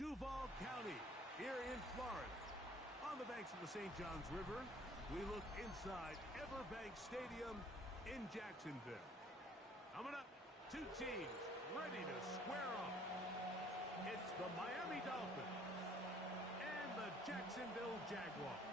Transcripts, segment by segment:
Duval County, here in Florida. On the banks of the St. Johns River, we look inside Everbank Stadium in Jacksonville. Coming up, two teams ready to square off. It's the Miami Dolphins and the Jacksonville Jaguars.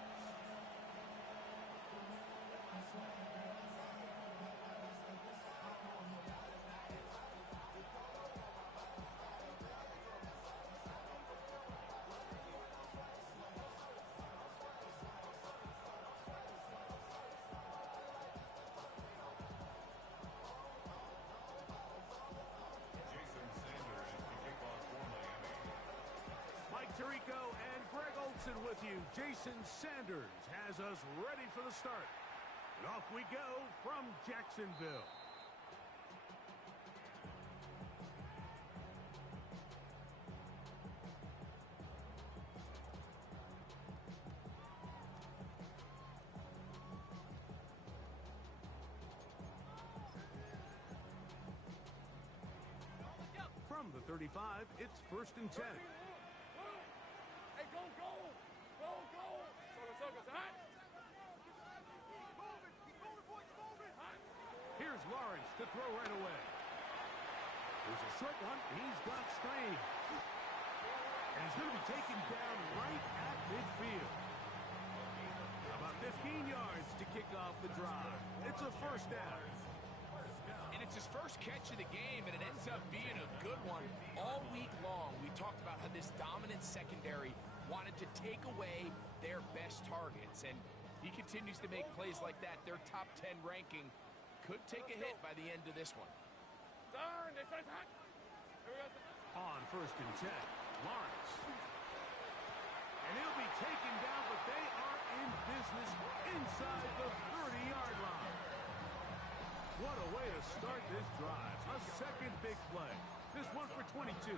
Tirico and Greg Olson with you. Jason Sanders has us ready for the start. And off we go from Jacksonville. From the 35, it's 1st and 10. Here's Lawrence to throw right away. There's a short one. He's got Strain. And he's going to be taken down right at midfield. About 15 yards to kick off the drive. It's a 1st down. And it's his first catch of the game, and it ends up being a good one. All week long, we talked about how this dominant secondary wanted to take away their best targets. And if he continues to make plays like that, their top 10 ranking could take a hit by the end of this one. On 1st and 10, Lawrence. And he'll be taken down, but they are in business inside the 30-yard line. What a way to start this drive. A second big play. This one for 22.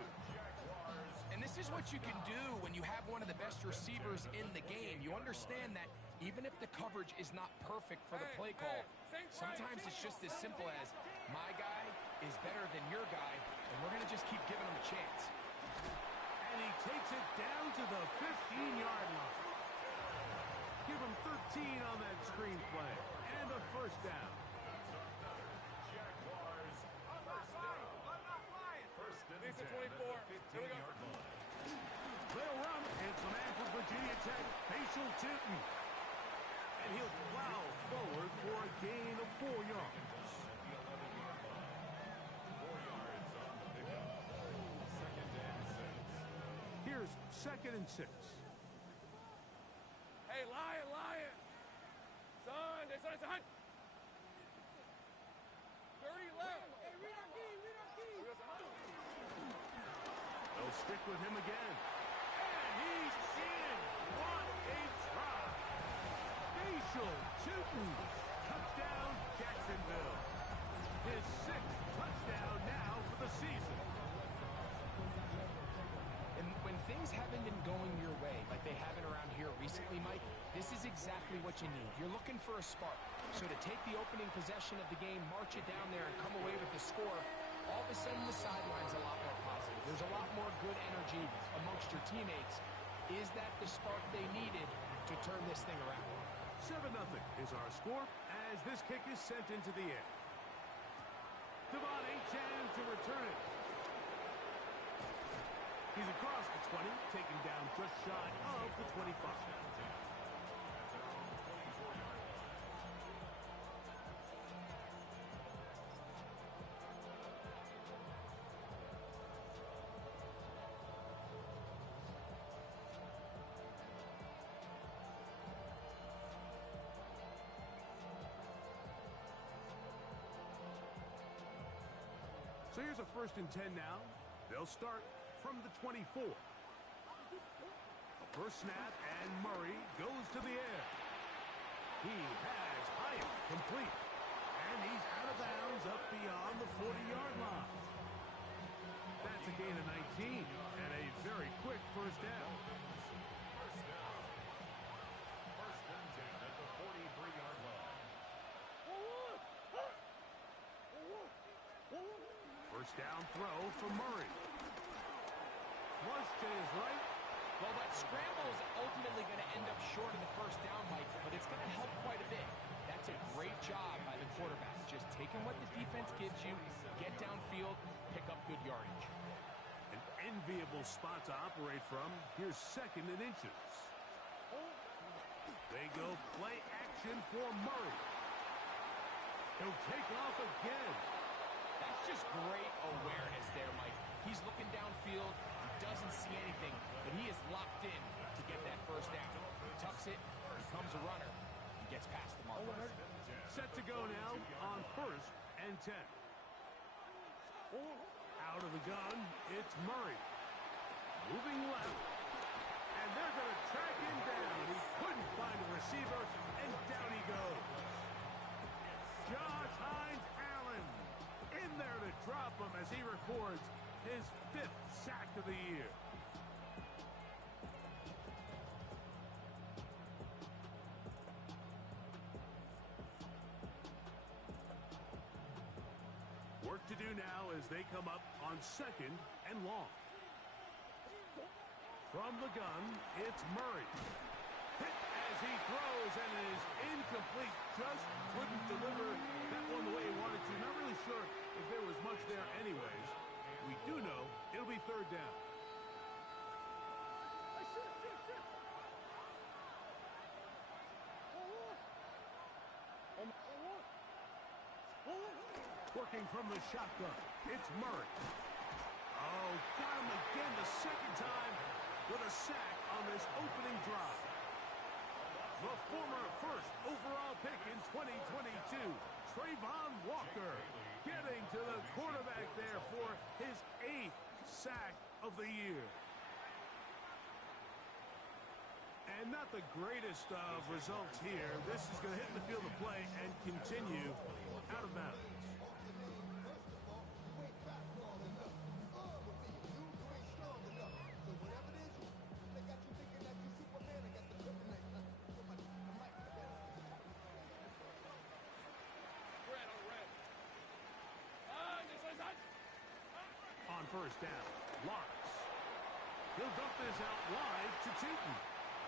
And this is what you can do when you have one of the best receivers in the game. You understand that even if the coverage is not perfect for the play call, sometimes it's just as simple as, my guy is better than your guy, and we're going to just keep giving him a chance. And he takes it down to the 15-yard line. Give him 13 on that screen play. And a 1st down. It's a 24. Here we go. They'll run. It's the man from Virginia Tech, Facial Tipton. And he'll plow forward for a gain of 4 yards. 4 yards on the pickup. 2nd and 6. Here's 2nd and 6. Hey, Lion. Son. 30 left. Hey, read our key. They'll stick with him again. And he's in. What a try. Facial Tipton. Touchdown, Jacksonville. His 6th touchdown now for the season. And when things haven't been going your way, like they haven't around here recently, Mike, this is exactly what you need. You're looking for a spark. So to take the opening possession of the game, march it down there, and come away with the score, all of a sudden the sideline's a lot more positive. There's a lot more good energy amongst your teammates. Is that the spark they needed to turn this thing around? 7-0 is our score as this kick is sent into the air. Devon Achane to return it. He's across the 20, taken down just shy of the 25. So here's a 1st and 10 now. They'll start from the 24. The first snap, and Murray goes to the air. He has Hyatt complete. And he's out of bounds up beyond the 40-yard line. That's a gain of 19 and a very quick 1st down. 1st and 10 at the 43-yard line. 1st down throw for Murray. flush to his right. Well, that scramble is ultimately going to end up short of the first down, Mike, but it's going to help quite a bit. That's a great job by the quarterback. Just taking what the defense gives you, get downfield, pick up good yardage. An enviable spot to operate from. Here's 2nd and inches. They go play action for Murray. He'll take off again. That's just great awareness there, Mike. He's looking downfield. He doesn't see anything, but he is locked in to get that first down. He tucks it, becomes a runner, and gets past the marker. Set to go now on 1st and 10. Out of the gun, it's Murray. Moving left, and they're going to track him down. He couldn't find a receiver, and down he goes. Josh Hines-Allen in there to drop him as he records his 5th sack of the year. Work to do now as they come up on 2nd and long. From the gun, it's Murray. Hit as he throws, and it is incomplete. Just couldn't deliver that one the way he wanted to. Not really sure if there was much there anyways. We do know it'll be 3rd down. Working from the shotgun, it's Murray. Oh, got him again the 2nd time with a sack on this opening drive. The former 1st overall pick in 2022, Trayvon Walker, getting to the quarterback there for his 8th sack of the year. And not the greatest of results here. This is going to hit the field of play and continue out of bounds. On 1st down, Lawrence. He'll dump this out wide to Tinton.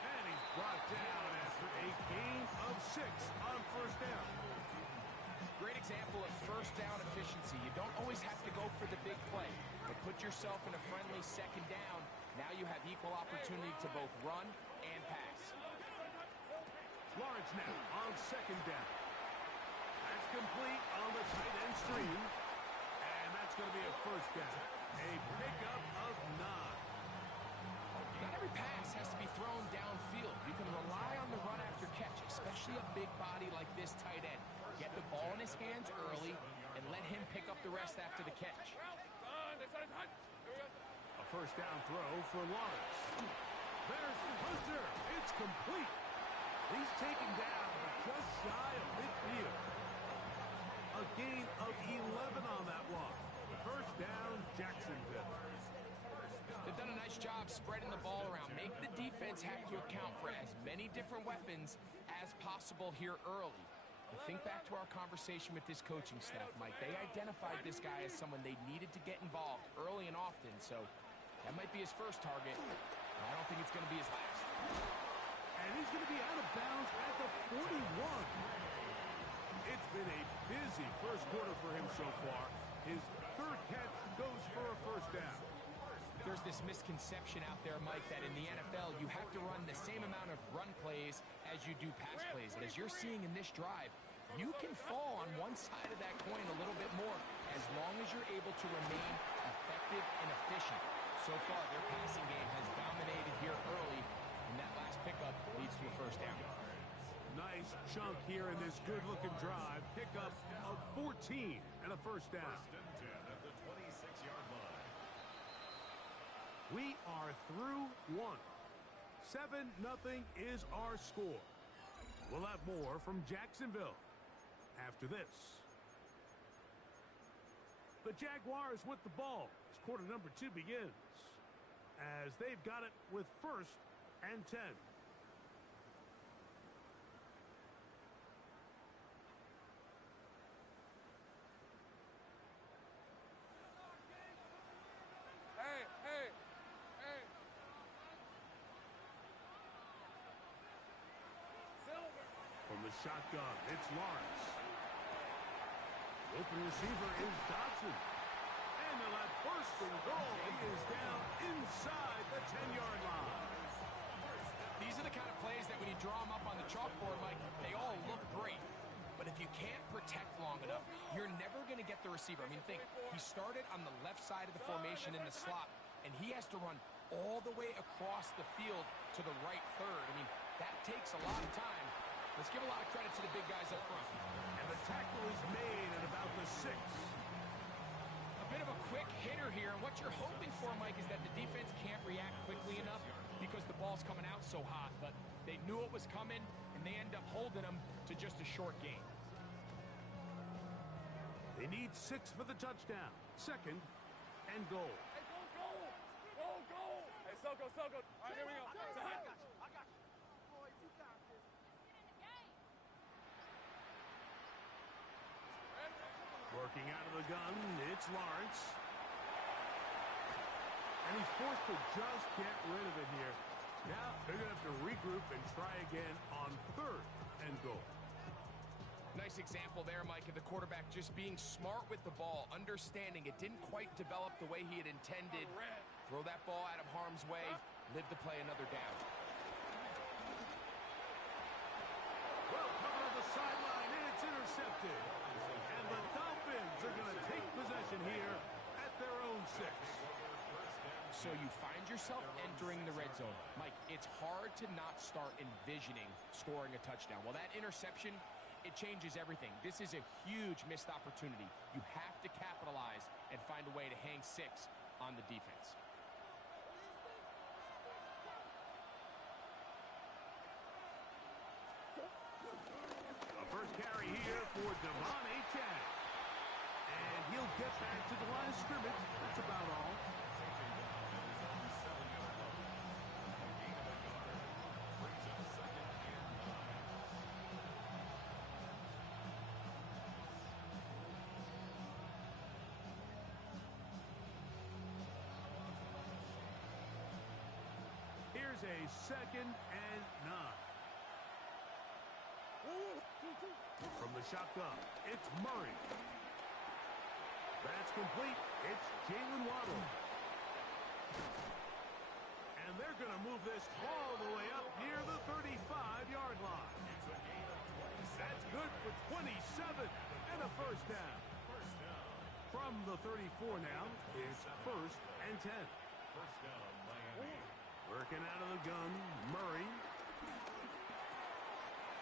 And he's brought down after a gain of 6 on 1st down. Great example of first down efficiency. You don't always have to go for the big play, but put yourself in a friendly 2nd down. Now you have equal opportunity to both run and pass. Lawrence now on 2nd down. That's complete on the tight end stream. And that's going to be a 1st down. A pickup of 9. Not every pass has to be thrown downfield. You can rely on the run after catch, especially a big body like this tight end. Get the ball in his hands early and let him pick up the rest after the catch. A 1st down throw for Lawrence. There's Hunter. It's complete. He's taken down just shy of midfield. A gain of 11 on that one. 1st down, Jacksonville. They've done a nice job spreading the ball around. Make the defense have to account for as many different weapons as possible here early. But think back to our conversation with this coaching staff, Mike. They identified this guy as someone they needed to get involved early and often, so that might be his first target. I don't think it's going to be his last. And he's going to be out of bounds at the 41. It's been a busy 1st quarter for him so far. His 3rd catch goes for a 1st down. There's this misconception out there, Mike, that in the NFL you have to run the same amount of run plays as you do pass plays. And as you're seeing in this drive, you can fall on one side of that coin a little bit more as long as you're able to remain effective and efficient. So far, their passing game has dominated here early, and that last pickup leads to a 1st down. Nice chunk here in this good-looking drive. Pickup of 14 and a 1st down. 1st and 10 at the 26-yard line. We are through 1. 7-0 is our score. We'll have more from Jacksonville after this. The Jaguars with the ball as quarter number 2 begins, as they've got it with 1st and 10. shotgun. It's Lawrence. The open receiver is Dodson. And they'll have first and goal. He is down inside the 10-yard line. These are the kind of plays that when you draw them up on the chalkboard, Mike, they all look great. But if you can't protect long enough, you're never going to get the receiver. I mean, think, he started on the left side of the formation in the slot, and he has to run all the way across the field to the right third. I mean, that takes a lot of time. Let's give a lot of credit to the big guys up front. And the tackle is made at about the 6. A bit of a quick hitter here, and what you're hoping for, Mike, is that the defense can't react quickly enough because the ball's coming out so hot, but they knew it was coming, and they end up holding them to just a short gain. They need 6 for the touchdown. Second and goal. Hey, go! Hey, Soko. All right, here we go. I got you. Boys, you got this. Working out of the gun, it's Lawrence. And he's forced to just get rid of it here. Now they're going to have to regroup and try again on third and goal. Nice example there, Mike, of the quarterback just being smart with the ball, understanding it didn't quite develop the way he had intended. Throw that ball out of harm's way, live to play another down. Well covered on the sideline, and it's intercepted. And the Dolphins are going to take possession here at their own 6. So you find yourself entering the red zone. Mike, it's hard to not start envisioning scoring a touchdown. Well, that interception, it changes everything. This is a huge missed opportunity. You have to capitalize and find a way to hang 6 on the defense. A first carry here for Jags. And he'll get back to the line of scrimmage. That's about all. Here's a second and 9. From the shotgun, it's Murray. That's complete. It's Jalen Waddle. And they're going to move this all the way up near the 35-yard line. That's good for 27 and a first down. From the 34 now, it's first and 10. First down, Miami. Working out of the gun, Murray.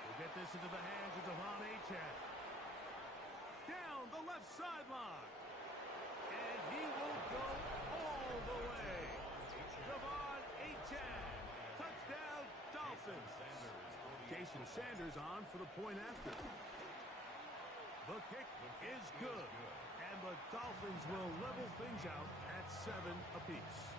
We'll get this into the hands of Devon Achane. Down the left sideline. And he will go all the way. Devon Achane. Touchdown, Dolphins. Jason Sanders on for the point after. The kick is good. And the Dolphins will level things out at 7 apiece.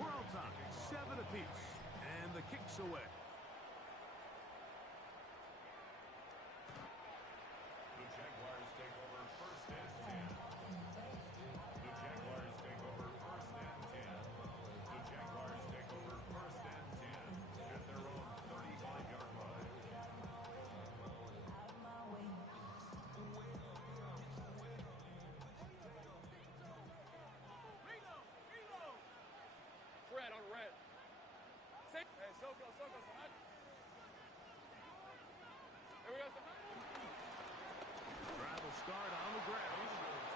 We're on top, 7 apiece, and the kick's away. The Jaguars take over first and 10. The Jaguars take over first and 10. The Jaguars take over first and 10 at their own 35-yard line. Red on red. Hey, Soko. Here we go. Travel start on the ground,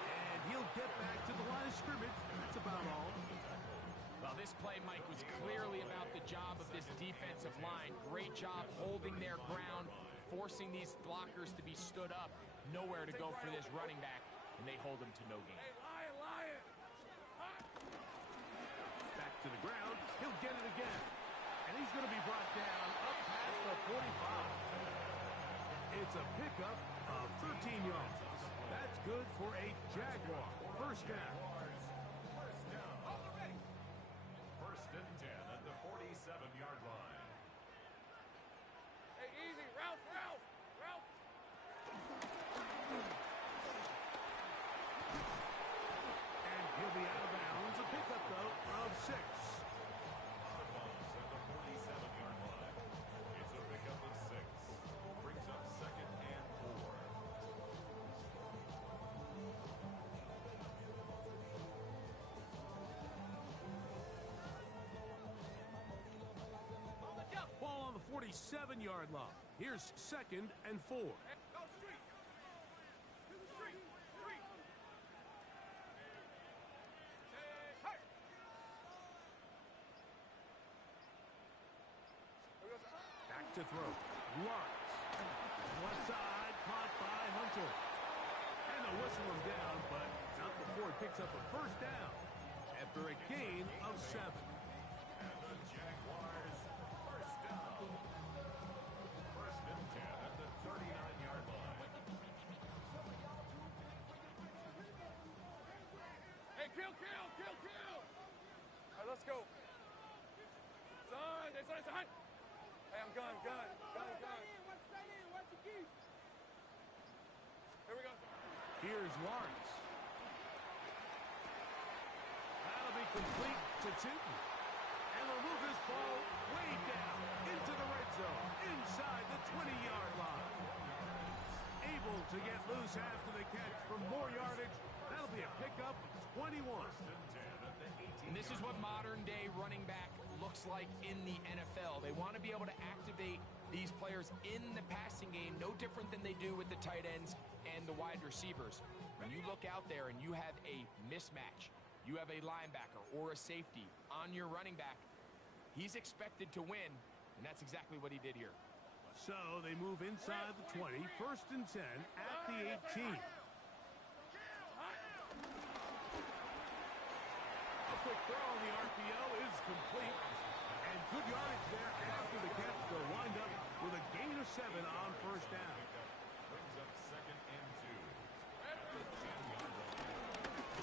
and he'll get back to the line of scrimmage. That's about all. Well, this play, Mike, was clearly about the job of this defensive line. Great job holding their ground, forcing these blockers to be stood up. Nowhere to go for this running back, and they hold him to no gain. Lion. Back to the ground. He'll get it again. And he's going to be brought down up past the 45. It's a pickup of 13 yards. That's good for a Jaguar. First down. First and 10 at the 47-yard line. Hey, easy. Ralph. And he'll be out of bounds. A pickup, though, 47-yard line. Here's 2nd and 4. Back to throw. Lawrence. Left side, caught by Hunter. And they'll whistle him down, but not before he picks up a first down after a gain of 7. And the Jaguars first down. First and 10 at the 39-yard line. Hey, kill! All right, let's go. Son, hey, I'm gun. Here we go. Here's Lawrence. That'll be complete to Tootin. And they'll move this ball way down into the red zone, inside the 20-yard line. Able to get loose after the catch for more yardage. That'll be a pickup of 21. And this is what modern-day running back looks like in the NFL. They want to be able to activate these players in the passing game, no different than they do with the tight ends and the wide receivers. When you look out there and you have a mismatch, you have a linebacker or a safety on your running back, he's expected to win, and that's exactly what he did here. So they move inside the 20, 1st and 10 at the 18. A quick throw on the RPO is complete. And good yardage there after the catch. They'll wind up with a gain of 7 on first down. Brings up 2nd and 2. At the 10-yard line.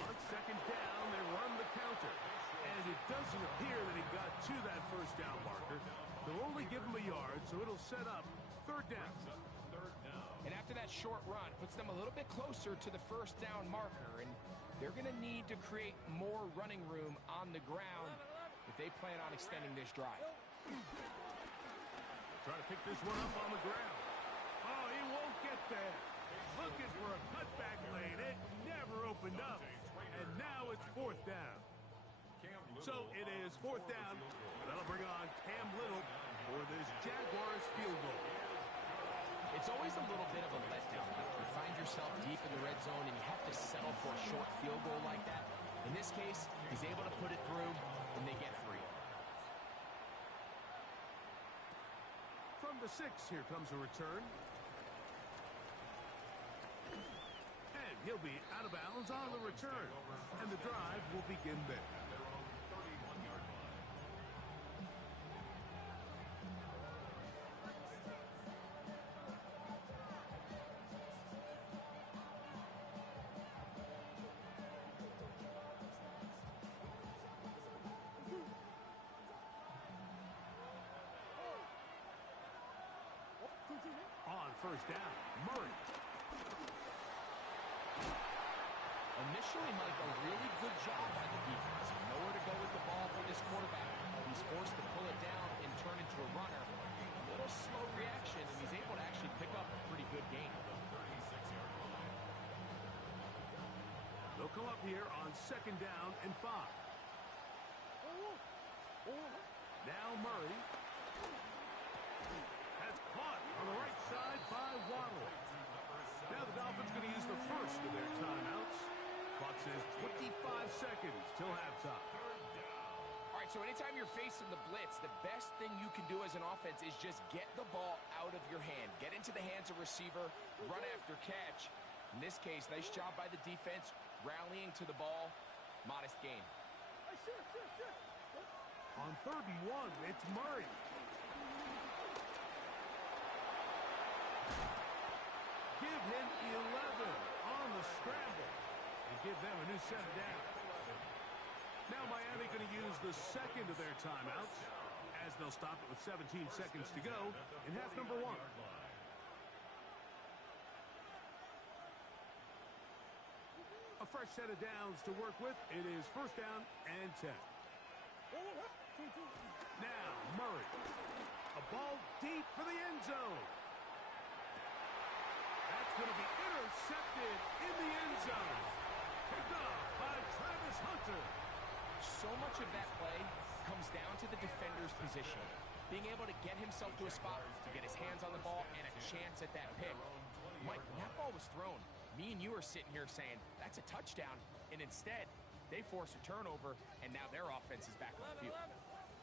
On 2nd down, they run the counter. And it doesn't appear that he got to that first down marker. They'll only give him a yard, so it'll set up 3rd down. Third down. And after that short run, puts them a little bit closer to the first down marker, and they're going to need to create more running room on the ground if they plan on extending this drive. Try to pick this one up on the ground. Oh, he won't get there. Looking for a cutback lane. It never opened up. And now it's 4th down. So it is 4th down. That'll bring on Cam Little for this Jaguars field goal. It's always a little bit of a letdown. You find yourself deep in the red zone and you have to settle for a short field goal like that. In this case, he's able to put it through and they get 3. From the 6, here comes a return. And he'll be out of bounds on the return. And the drive will begin there. Their own 31-yard line. On first down, Murray. Initially, Mike, a really good job by the defense. Nowhere to go with the ball for this quarterback. He's forced to pull it down and turn into a runner. A little slow reaction, and he's able to actually pick up a pretty good gain. They'll come up here on 2nd down and 5. Now Murray. That's caught on the right side by Waddle. Now the Dolphins going to use the first of their timeouts. Clock says 25 seconds till halftime. All right, so anytime you're facing the blitz, the best thing you can do as an offense is just get the ball out of your hand. Get into the hands of receiver, run after catch. In this case, nice job by the defense, rallying to the ball. Modest gain. On 3rd and 1, it's Murray. Give him 11 on the scramble and give them a new set of downs. Now Miami going to use the 2nd of their timeouts as they'll stop it with 17 seconds to go in half number 1. A fresh set of downs to work with. It is 1st down and 10. Now Murray. A ball deep for the end zone. That's going to be intercepted in the end zone. Picked off by Travis Hunter. So much of that play comes down to the defender's position. being able to get himself to a spot to get his hands on the ball and a chance at that pick. Mike, when that ball was thrown, me and you are sitting here saying, that's a touchdown, and instead, they force a turnover, and now their offense is back on the field.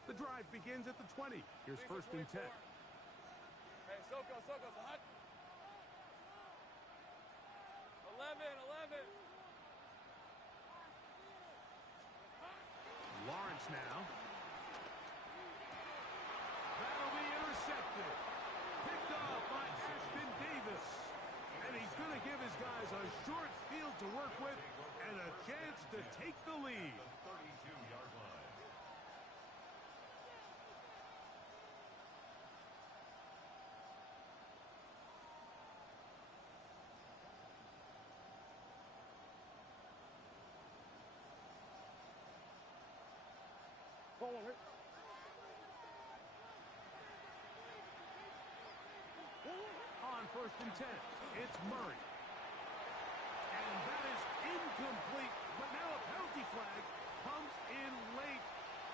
The drive begins at the 20. Here's first and 10. Hey, Soko, hot. 11. Lawrence now. That'll be intercepted. Picked off by Ashton Davis. And he's going to give his guys a short field to work with and a chance to take the lead. The 32-yard line. On first and 10, it's Murray. And that is incomplete, but now a penalty flag comes in late.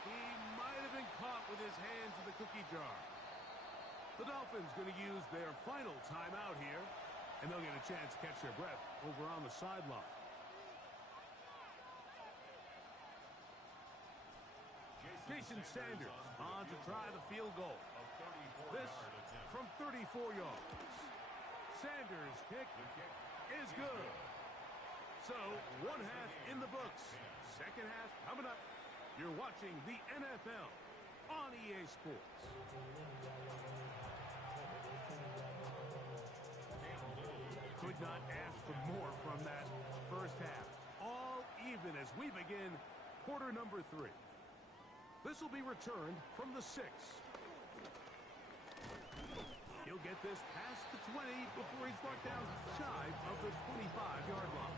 He might have been caught with his hands in the cookie jar. The Dolphins going to use their final timeout here, and they'll get a chance to catch their breath over on the sideline. Jason Sanders on to try the field goal. This from 34 yards. Sanders' kick is good. So, one half in the books. Second half coming up. You're watching the NFL on EA Sports. Could not ask for more from that first half. All even as we begin quarter number 3. This will be returned from the 6. He'll get this past the 20 before he's brought down shy of the 25-yard line.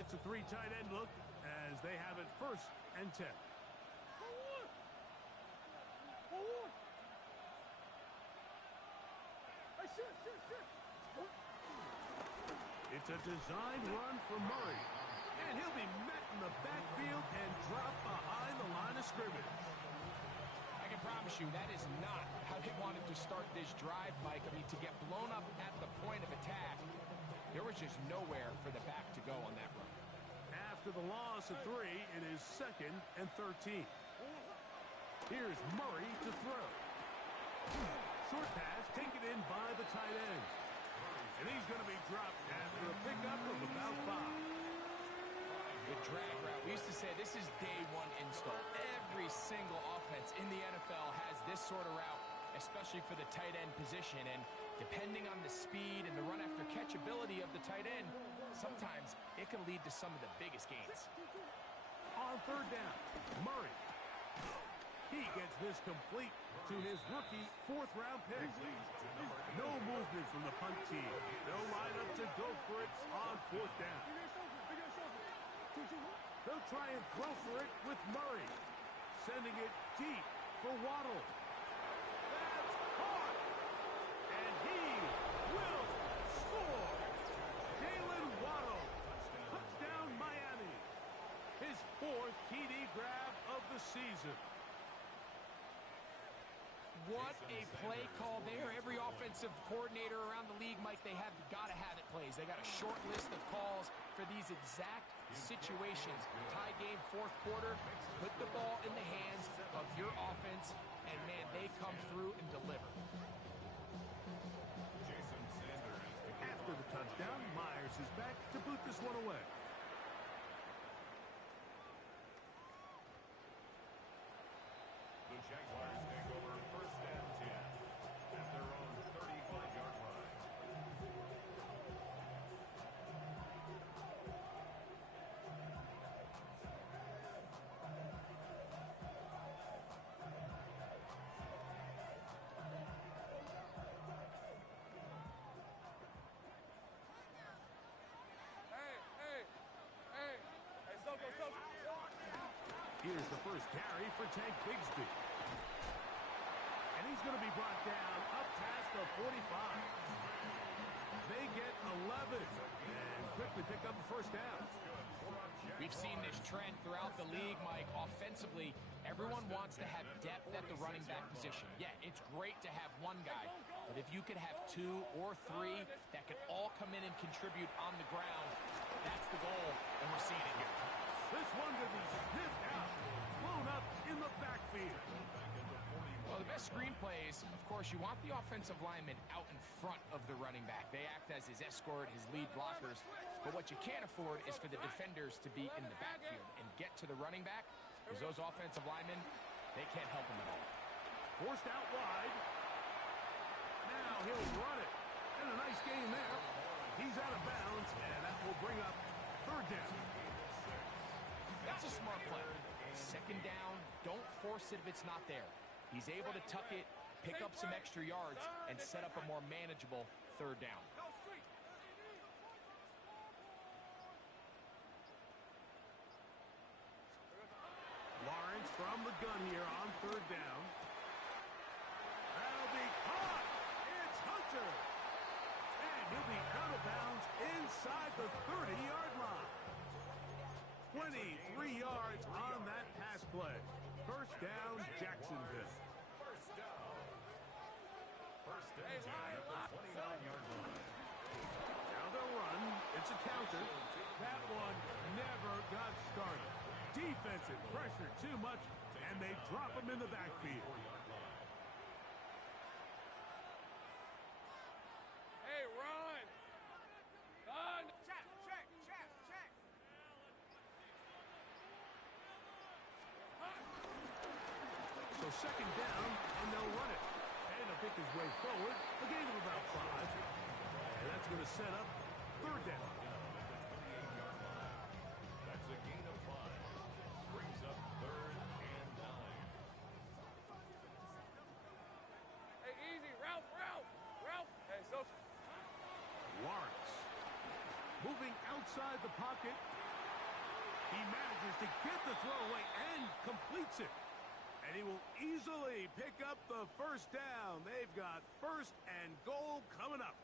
It's a 3 tight end look as they have it first and 10. It's a designed run for Murray. And he'll be met in the backfield and dropped behind the line of scrimmage. I can promise you that is not how they wanted to start this drive, Mike. I mean, to get blown up at the point of attack, there was just nowhere for the back to go on that run. After the loss of 3, it is 2nd and 13. Here's Murray to throw. Short pass taken in by the tight end. And he's going to be dropped after a pickup of about 5. The drag route. We used to say this is day 1 install. Every single offense in the NFL has this sort of route, especially for the tight end position. And depending on the speed and the run after catch ability of the tight end, sometimes it can lead to some of the biggest gains. On third down, Murray. He gets this complete to his rookie 4th-round pick. No movement from the punt team. No lineup to go for it on 4th down. They'll try and throw for it with Murray. Sending it deep for Waddle. That's caught. And he will score. Jalen Waddle. Touchdown Miami. His 4th TD grab of the season. What a play call there. Every offensive coordinator around the league, Mike, they have got to have it plays. They got a short list of calls for these exact situations. Tie game, 4th quarter, put the ball in the hands of your offense, and, man, they come through and deliver. After the touchdown, Myers is back to boot this one away. The Jaguars take over first and 10 at their own 35-yard line. Hey, Soko. Here's the first carry for Tank Bigsby. And he's going to be brought down up past the 45. They get 11 and quickly pick up the first down. We've seen this trend throughout the league, Mike. Offensively, everyone wants to have depth at the running back position. Yeah, it's great to have one guy, but if you could have two or three that could all come in and contribute on the ground, that's the goal, and we're seeing it here. This one to be sniffed out, blown up in the backfield. Well, the best screenplays, of course, you want the offensive lineman out in front of the running back. They act as his escort, his lead blockers. But what you can't afford is for the defenders to be in the backfield and get to the running back, because those offensive linemen, they can't help him at all. Forced out wide. Now he'll run it. And a nice gain there. He's out of bounds, and that will bring up third down. That's a smart play. Second down, don't force it if it's not there. He's able to tuck it, pick up some extra yards, and set up a more manageable third down. Lawrence from the gun here on third down. That'll be caught. It's Hunter. And he'll be out of bounds inside the 30-yard line. 23 yards on that pass play. First down, Jacksonville. First down at the 29-yard line. Now they'll run. It's a counter. That one never got started. Defensive pressure too much, and they drop him in the backfield. Hey, run! Run! Check, check, check, check! So second down, and they'll run it. And he'll pick his way forward, a gain of about 5. And that's going to set up third down. That's a gain of 5. Brings up 3rd and 9. Hey, easy, Ralph, Ralph! Ralph! Hey, so... Lawrence moving outside the pocket. He manages to get the throw away and completes it. And he will easily pick up the first down. They've got first and goal coming up.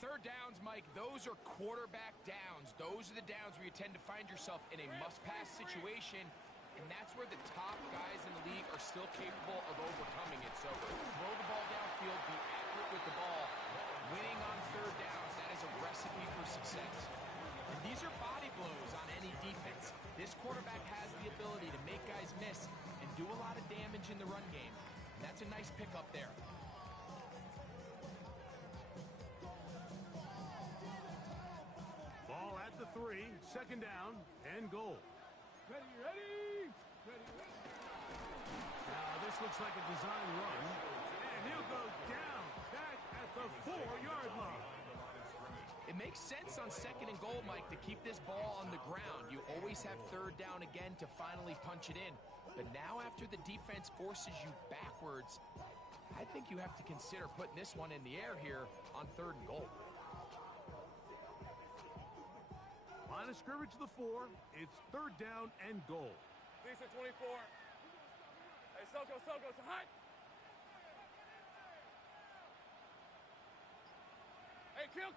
Third downs, Mike, those are quarterback downs. Those are the downs where you tend to find yourself in a must-pass situation, and that's where the top guys in the league are still capable of overcoming it. So throw the ball downfield, be accurate with the ball. Winning on third downs, that is a recipe for success. And these are body blows on any defense. This quarterback has the ability to make guys miss and do a lot of damage in the run game. And that's a nice pickup there. Ball at the 3, second down and goal. Ready, ready! Ready, ready! Now this looks like a design run, and he'll go down back at the 4-yard line. It makes sense on second and goal, Mike, to keep this ball on the ground. You always have third down again to finally punch it in. But now after the defense forces you backwards, I think you have to consider putting this one in the air here on third and goal. Line of scrimmage to the 4. It's third down and goal. Lisa 24. Hey, Soko, so hot! Hey, kill!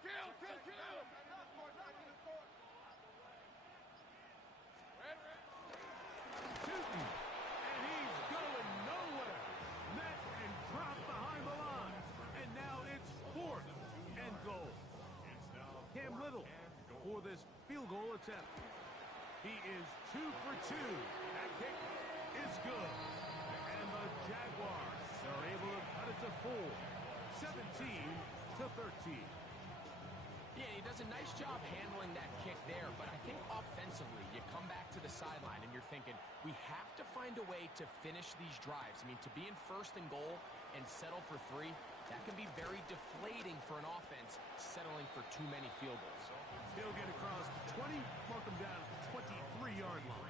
Shooting, and he's going nowhere. Met and dropped behind the line. And now it's fourth and goal. Cam Little for this field goal attempt. He is 2 for 2. That kick is good. And the Jaguars are able to cut it to 4. 17-13. Yeah, he does a nice job handling that kick there, but I think offensively, you come back to the sideline and you're thinking, we have to find a way to finish these drives. I mean, to be in first and goal and settle for 3, that can be very deflating for an offense settling for too many field goals. He'll get across the 20, mark him down at the 23-yard line.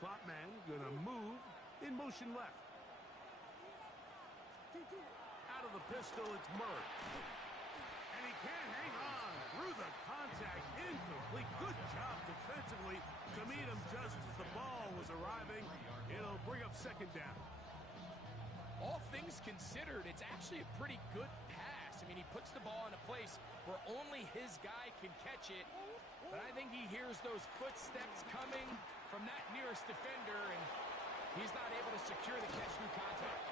slot man gonna move in motion left. Out of the pistol, it's Murray. And he can't hang on through the contact. Incomplete. Good job defensively to meet him just as the ball was arriving. It'll bring up second down. All things considered, it's actually a pretty good pass. I mean, he puts the ball in a place where only his guy can catch it. But I think he hears those footsteps coming from that nearest defender, and he's not able to secure the catch through contact.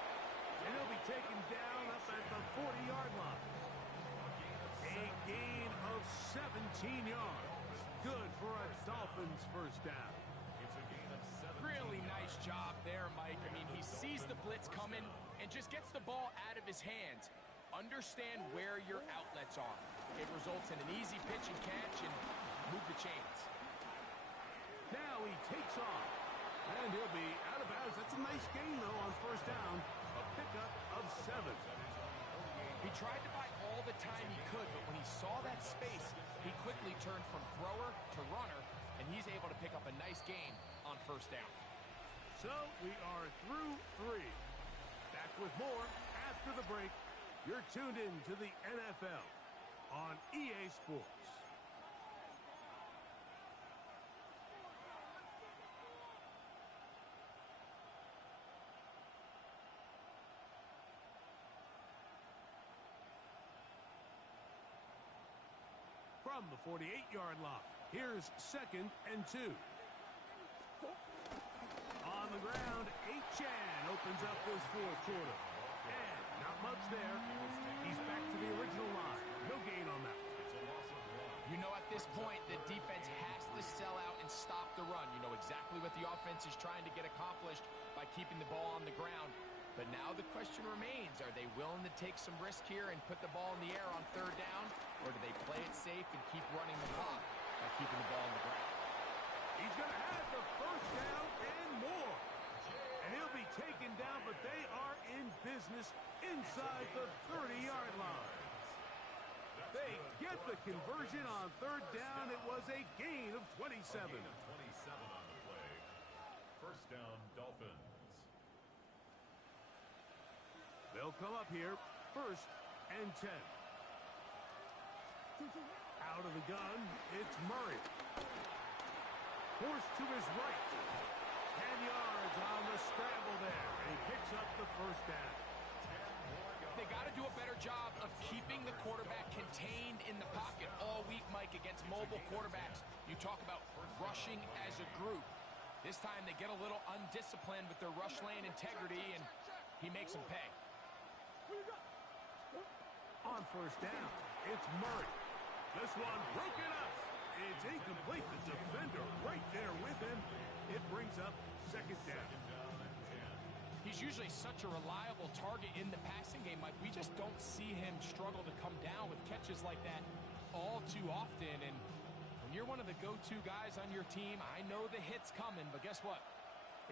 And he'll be taken down up at the 40-yard line. A gain of 17 yards. Good for a Dolphins first down. It's a gain of 7. Really nice job there, Mike. I mean, he sees the blitz coming and just gets the ball out of his hands. Understand where your outlets are. It results in an easy pitch and catch and move the chains. Now he takes off. And he'll be out of bounds. That's a nice gain, though, on first down. A pickup of 7. He tried to buy all the time he could, but when he saw that space, he quickly turned from thrower to runner, and he's able to pick up a nice gain on first down. So we are through 3. Back with more after the break. You're tuned in to the NFL on EA Sports. From the 48-yard line, here's 2nd and 2. On the ground, Chan opens up this fourth quarter. And not much there. He's back to the original line. No gain on that. You know, at this point, the defense has to sell out and stop the run. You know exactly what the offense is trying to get accomplished by keeping the ball on the ground. But now the question remains, are they willing to take some risk here and put the ball in the air on third down? Or do they play it safe and keep running the clock by keeping the ball on the ground? He's going to have the first down and more. And he'll be taken down, but they are in business inside the 30-yard line. They get the conversion on third down. It was a gain of 27. A gain of 27 on the play. First down, Dolphins. They'll come up here, 1st and 10. Out of the gun, it's Murray. Forced to his right. 10 yards on the scramble there. And he picks up the first down. They got to do a better job of keeping the quarterback contained in the pocket all week, Mike, against mobile quarterbacks. You talk about rushing as a group. This time they get a little undisciplined with their rush lane integrity, and he makes them pay. On first down, it's Murray. This one broken up. It's incomplete. The defender right there with him. It brings up second down. He's usually such a reliable target in the passing game, Mike. We just don't see him struggle to come down with catches like that all too often. And when you're one of the go-to guys on your team, I know the hit's coming, but guess what?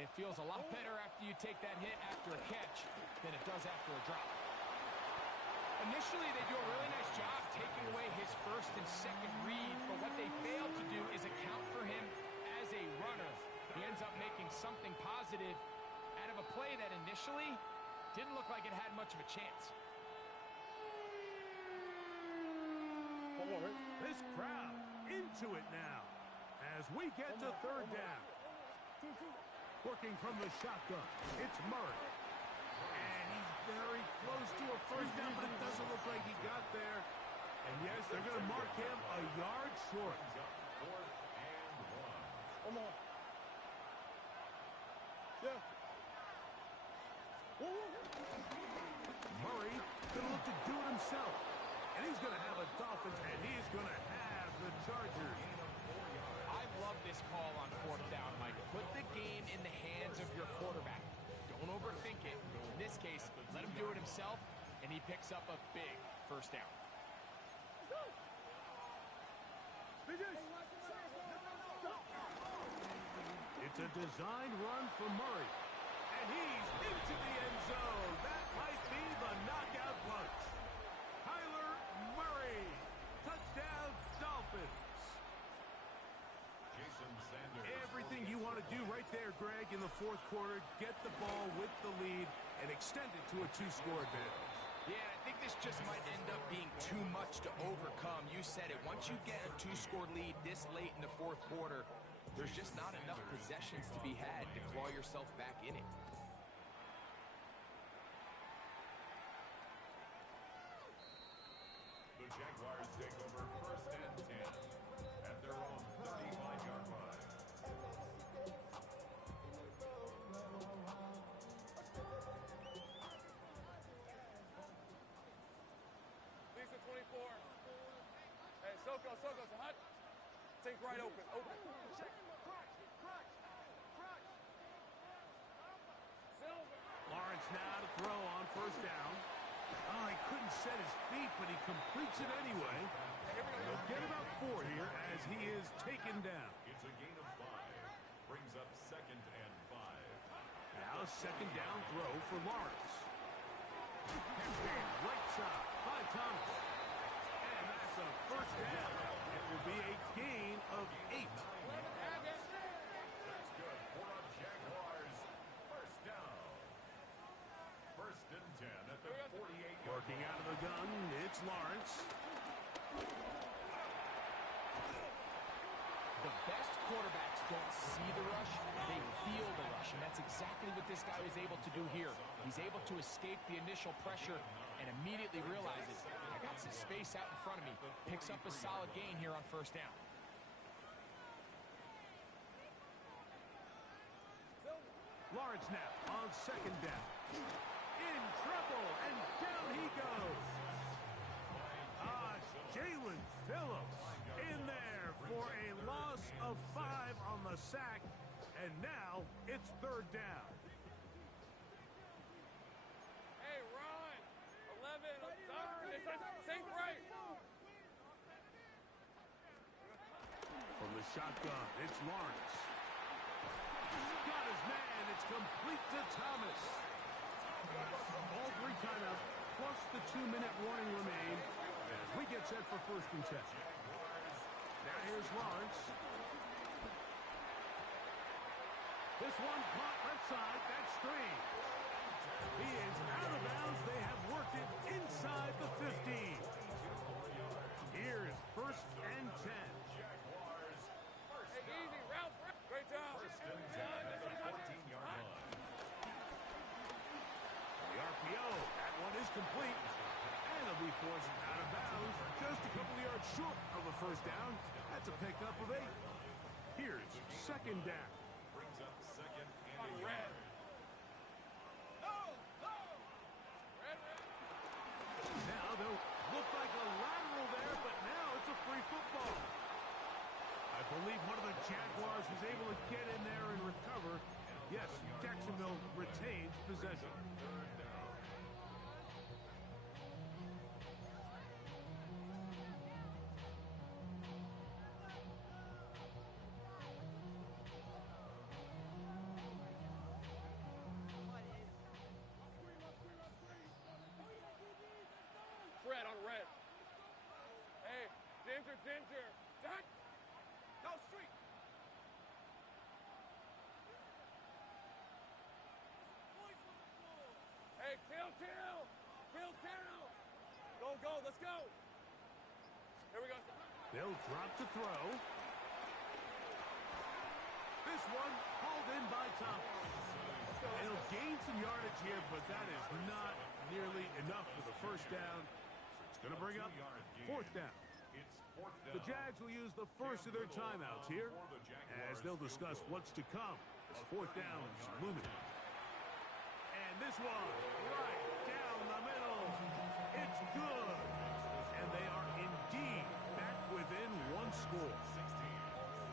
It feels a lot better after you take that hit after a catch than it does after a drop. Initially, they do a really nice job taking away his first and second read, but what they fail to do is account for him as a runner. He ends up making something positive out of a play that initially didn't look like it had much of a chance. This crowd into it now as we get to third down. Working from the shotgun, it's Murray. And he's very close to a first down, but it doesn't look like he got there. And yes, they're going to mark him a yard short. 4th and 1. Murray going to look to do it himself. And he's going to have a Dolphins, and he is going to have the Chargers. I love this call on fourth down, Mike. Put the game in the hands of your quarterback. Don't overthink it. In this case, let him do it himself, and he picks up a big first down. It's a designed run for Murray. And he's into the end zone. That might be the knockout punch. Kyler Murray. Touchdown, Dolphins. Jason Sanders. Everything you want to do right there, Greg, in the fourth quarter, get the ball with the lead and extend it to a two-score advantage. Yeah, I think this just might end up being too much to overcome. You said it. Once you get a two-score lead this late in the fourth quarter, there's just not enough possessions to be had to claw yourself back in it. The Jaguars take over first and 10 at their own 35-yard line. Lisa 24. Hey, Soko, hot. Sink right open. Silver. Lawrence now to throw on first down. Oh, he couldn't set his feet, but he completes it anyway. He'll get about 4 here as he is taken down. It's a gain of 5. Brings up second and 5. Now second down throw for Lawrence. Right side by Thomas. And that's a first down. It will be a gain of 8. That's good for the Jaguars. First down. First and 10 at the 48-yard Working out of the gun, it's Lawrence. The best quarterbacks don't see the rush, they feel the rush, and that's exactly what this guy was able to do here. He's able to escape the initial pressure and immediately realizes, I got some space out in front of me. Picks up a solid gain here on first down. Lawrence now on second down. In trouble, and down he goes. Jalen Phillips in there for a loss of 5 on the sack, and now it's third down. Hey, Ron. 11. Sorry. Sink right. From the shotgun, it's Lawrence. Got his man. It's complete to Thomas. All 3 timeouts, plus the 2-minute warning remain as we get set for first and 10. Now here's Lawrence. This one caught left side. That's Strange. He is out of bounds. They have worked it inside the 15. Here's first and 10. Hey, easy. Route. Great job. First and 10 at the 14-yard line. The RPO. That one is complete. And they'll be forced out of bounds. Just a couple of yards short of a first down. That's a pickup of 8. Here's second down. Brings up second and On a red. yard. Red. Now they'll look like a lateral there, but now it's a free football. I believe one of the Jaguars was able to get in there and recover. Yes, Jacksonville retains possession. Red on red. Hey, Ginger. Dot. No, street. Hey, kill. Go, let's go. Here we go. They'll drop to throw. This one hauled in by Thomas. It'll gain some yardage here, but that is not nearly enough for the first down. So it's going to bring up fourth down. It's fourth down. The Jags will use the first of their timeouts here as they'll discuss what's to come as fourth down is looming. And this one right down the middle. It's good. And they are indeed back within 1 score.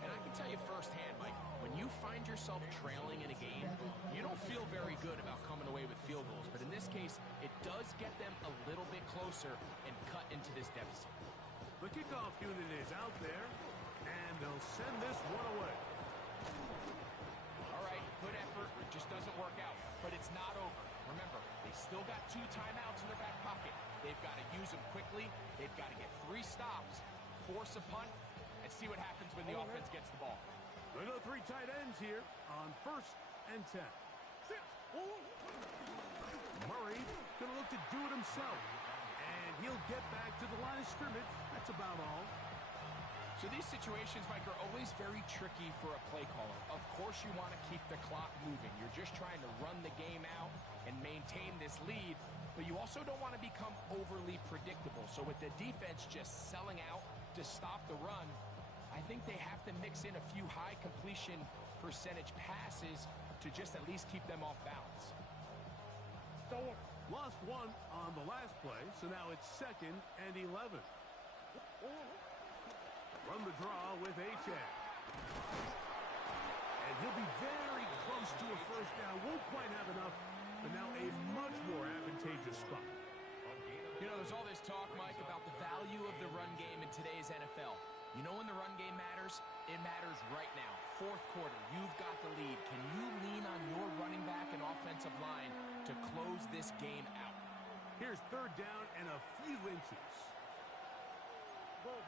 And I can tell you firsthand, Mike, when you find yourself trailing in a game, you don't feel very good about coming away with field goals. But in this case, it does get them a little bit closer and cut into this deficit. The kickoff unit is out there, and they'll send this one away. All right, good effort. It just doesn't work out. But it's not over. Remember, they still got 2 timeouts in their back pocket. They've got to use them quickly. They've got to get 3 stops, force a punt, and see what happens when the offense gets the ball. They go three tight ends here on 1st and 10. Murray going to look to do it himself. And he'll get back to the line of scrimmage. That's about all. So these situations, Mike, are always very tricky for a play caller. Of course you want to keep the clock moving. You're just trying to run the game out and maintain this lead, but you also don't want to become overly predictable. So with the defense just selling out to stop the run, I think they have to mix in a few high completion percentage passes to just at least keep them off balance. Lost one on the last play, so now it's 2nd and 11. Run the draw with H.A. And he'll be very close to a first down. Won't quite have enough, but now a much more advantageous spot. You know, there's all this talk, Mike, about the value of the run game in today's NFL. You know when the run game matters? It matters right now. 4th quarter, you've got the lead. Can you lean on your running back and offensive line to close this game out? Here's 3rd down and a few inches. They'll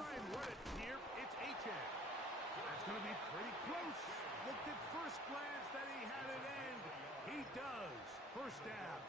try and run it here. It's H.A. That's going to be pretty close. Looked at first glance that he had it end. He does. 1st down.